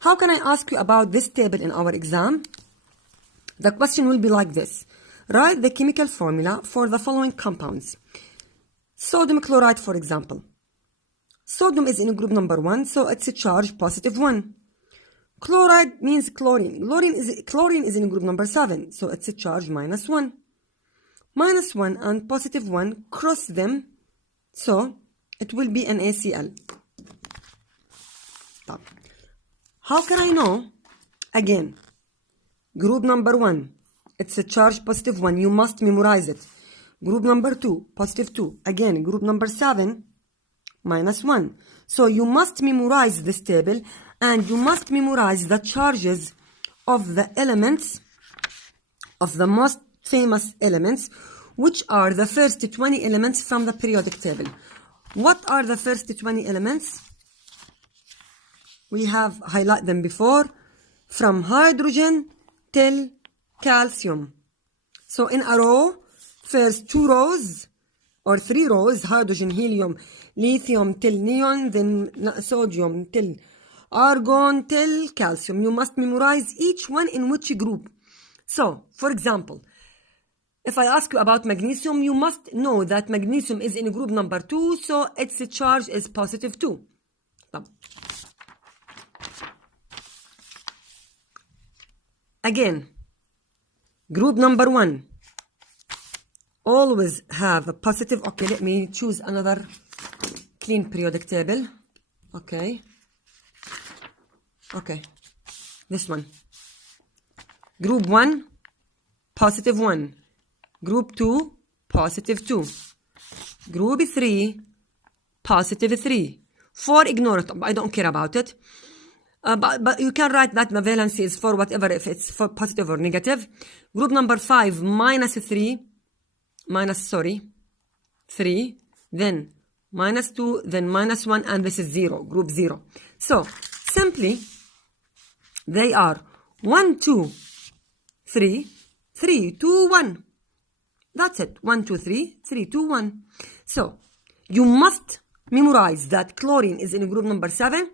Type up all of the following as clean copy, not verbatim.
How can I ask you about this table in our exam? The question will be like this. Write the chemical formula for the following compounds. Sodium chloride, for example. Sodium is in group number 1, so it's a charge positive 1. Chloride means chlorine. Chlorine is in group number 7, so it's a charge minus 1. Minus 1 and positive 1, cross them, so it will be an ACl. How can I know? Again, group number 1, it's a charge positive 1. You must memorize it. Group number 2, positive 2. Again, group number 7, minus 1. So you must memorize this table, and you must memorize the charges of the elements, of the most famous elements, which are the first 20 elements from the periodic table. What are the first 20 elements? We have highlighted them before, from hydrogen till calcium. So in a row, first 2 rows or 3 rows, hydrogen, helium, lithium till neon, then sodium till argon till calcium. You must memorize each one in which group. So, for example, if I ask you about magnesium, you must know that magnesium is in group number 2, so its charge is positive 2. Again, group number 1 always have a positive. Okay, let me choose another clean periodic table. Okay, this one. Group 1, positive 1. Group 2, positive 2. Group 3, positive 3. 4, ignore it. I don't care about it. But you can write that the valency is for whatever, if it's for positive or negative. Group number 5, minus 3. 3. Then minus 2, then minus 1, and this is 0, group 0. So, simply, they are 1, 2, 3, 3, 2, 1. That's it. 1, 2, 3, 3, 2, 1. So, you must memorize that chlorine is in group number 7.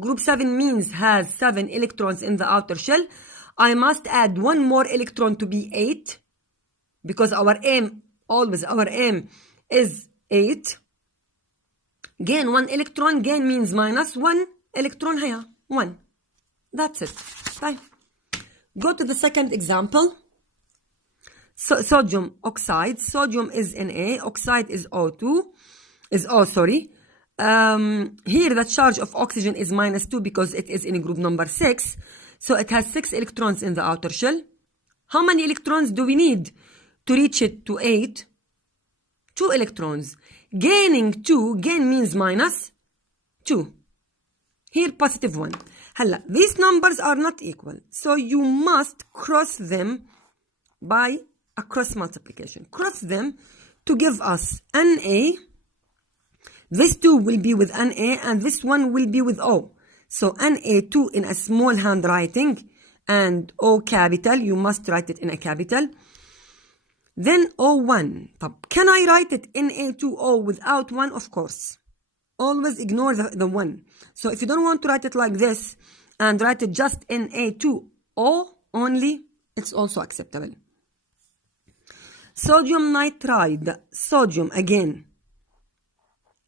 Group 7 means has 7 electrons in the outer shell. I must add 1 more electron to be 8, because our aim is 8. Gain 1 electron, gain means minus 1 electron here, 1. That's it. Fine. Go to the second example. Sodium oxide. Sodium is Na, oxide is O2, is O, sorry. Here the charge of oxygen is minus 2 because it is in group number 6. So it has 6 electrons in the outer shell. How many electrons do we need to reach it to 8? 2 electrons. Gaining 2, gain means minus 2. Here positive 1. These numbers are not equal. So you must cross them by a cross multiplication. Cross them to give us Na. This 2 will be with Na, and this 1 will be with O. So Na2 in a small handwriting, and O capital, you must write it in a capital. Then O1. Can I write it Na2O without 1? Of course. Always ignore the 1. So if you don't want to write it like this and write it just Na2O only, it's also acceptable. Sodium nitride. Sodium again.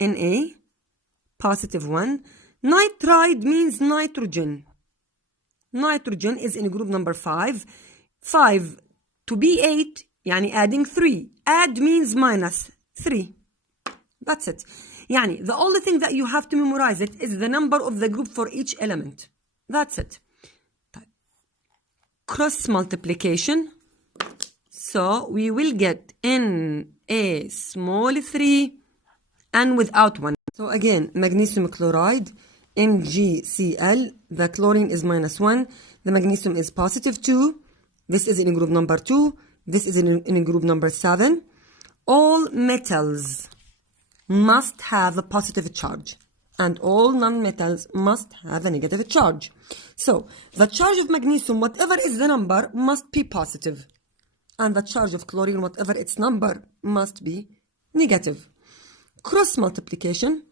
Na, positive 1. Nitride means nitrogen. Nitrogen is in group number 5. 5 to be 8, yani adding 3. Add means minus 3. That's it. Yani the only thing that you have to memorize it is the number of the group for each element. That's it. Cross multiplication. So we will get Na small 3 and without 1. So again, magnesium chloride, MgCl, the chlorine is minus 1, the magnesium is positive 2, this is in group number 2, this is in group number 7. All metals must have a positive charge, and all non-metals must have a negative charge. So the charge of magnesium, whatever is the number, must be positive, and the charge of chlorine, whatever its number, must be negative. Cross multiplication,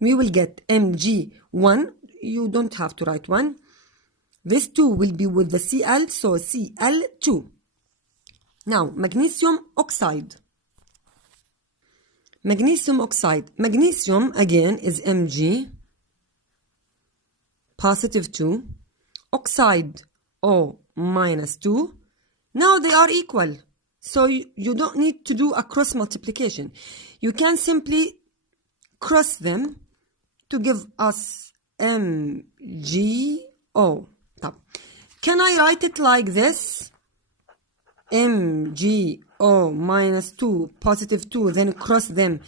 we will get Mg1, you don't have to write 1, This 2 will be with the Cl, so Cl2. Now, magnesium oxide. Magnesium oxide. Magnesium, again, is Mg, positive 2. Oxide, O minus 2. Now they are equal. So you don't need to do a cross multiplication. You can simply cross them to give us MgO. Can I write it like this? MgO minus 2, positive 2, then cross them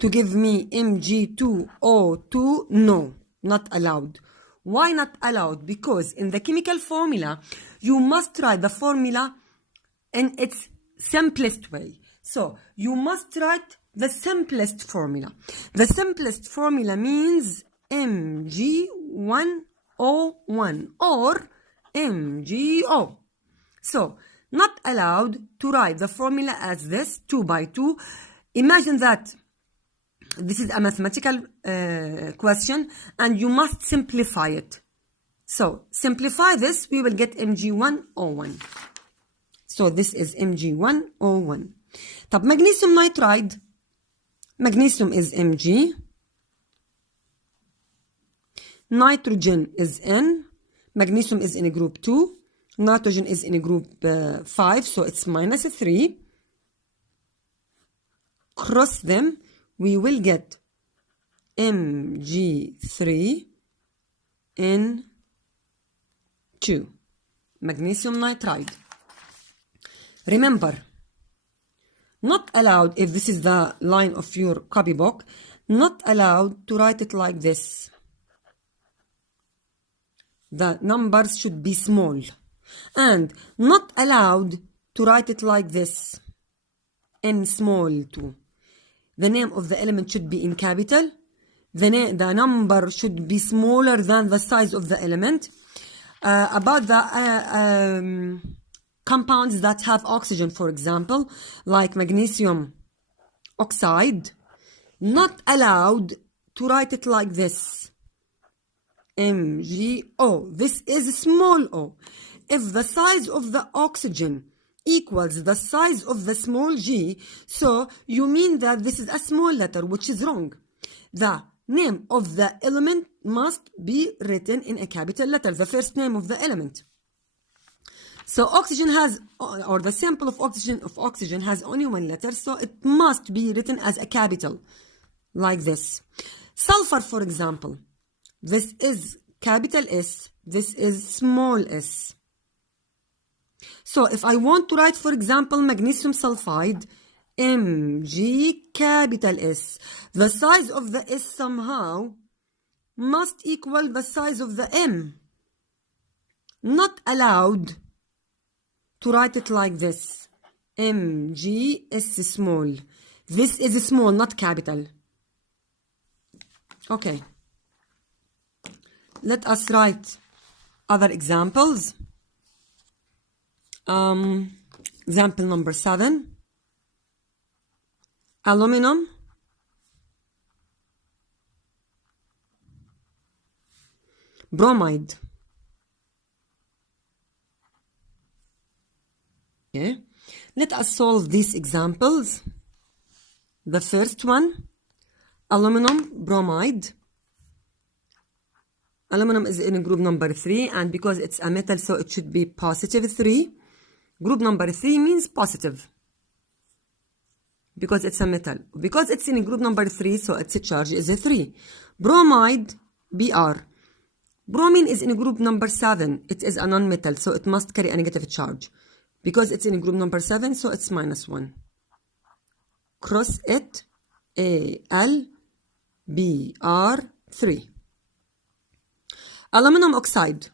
to give me Mg2O2? No, not allowed. Why not allowed? Because in the chemical formula, you must write the formula in its simplest way. So you must write the simplest formula. The simplest formula means Mg1O1 or MgO. So not allowed to write the formula as this, 2 by 2. Imagine that this is a mathematical question and you must simplify it. So simplify this, we will get Mg1O1. So this is Mg1O1. طب magnesium nitride. Magnesium is Mg. Nitrogen is N. Magnesium is in group 2. Nitrogen is in group 5, so it's minus 3. Cross them, we will get Mg3N2. Magnesium nitride. Remember, not allowed, if this is the line of your copybook, not allowed to write it like this. The numbers should be small. And not allowed to write it like this, N small too. The name of the element should be in capital. The number should be smaller than the size of the element. About the compounds that have oxygen, for example, like magnesium oxide, not allowed to write it like this, MgO. This is small o. If the size of the oxygen equals the size of the small g, so you mean that this is a small letter, which is wrong. The name of the element must be written in a capital letter, the first name of the element. So oxygen has, or the sample of oxygen has only one letter, so it must be written as a capital, like this. Sulfur, for example, this is capital S, this is small s. So if I want to write, for example, magnesium sulfide, Mg capital S, the size of the S somehow must equal the size of the M. Not allowed to write it like this, Mg S small. This is small, not capital. Okay. Let us write other examples. Example number 7. Aluminum, bromide. Okay. Let us solve these examples. The first one, aluminum bromide. Aluminum is in group number 3, and because it's a metal, so it should be positive 3. Group number 3 means positive because it's a metal. Because it's in group number 3, so its charge is a 3. Bromide, Br. Bromine is in group number 7. It is a non-metal, so it must carry a negative charge. Because it's in group number 7, so it's minus 1. Cross it, Al, Br3. Aluminum oxide,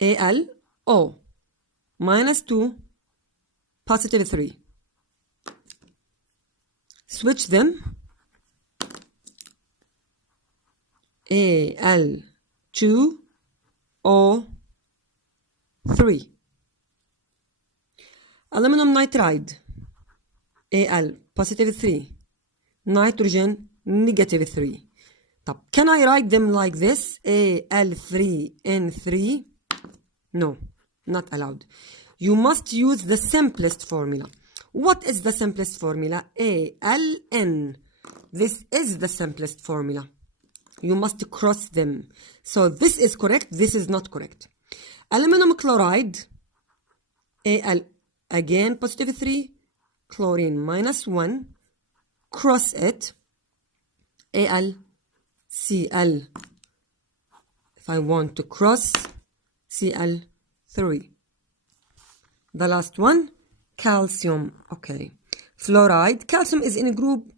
AlO, minus 2, positive 3. Switch them, Al2O3. Aluminum nitride, Al, positive 3. Nitrogen, negative 3. Can I write them like this, Al3N3? No, not allowed. You must use the simplest formula. What is the simplest formula? ALN. This is the simplest formula. You must cross them. So this is correct, this is not correct. Aluminum chloride, Al, again positive 3, chlorine minus 1, cross it, Al, Cl. If I want to cross, Cl3. The last one, calcium. Okay. Fluoride. Calcium is in group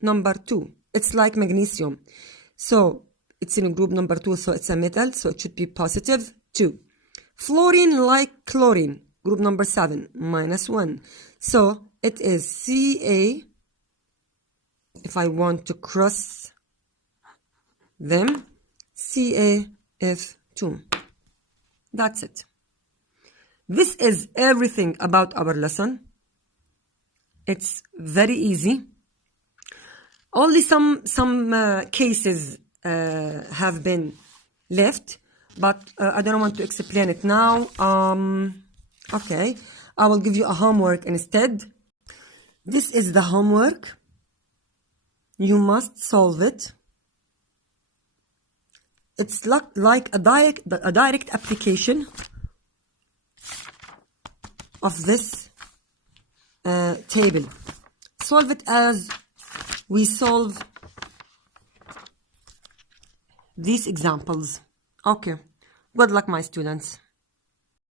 number 2. It's like magnesium. So it's in group number 2, so it's a metal, so it should be positive 2. Fluorine like chlorine, group number 7, minus 1. So it is Ca. If I want to cross them, CaF2. That's it. This is everything about our lesson. It's very easy. Only some cases have been left, but I don't want to explain it now. Okay, I will give you a homework instead. This is the homework. You must solve it. It's like a direct application of this table. Solve it as we solve these examples. Okay. Good luck, my students.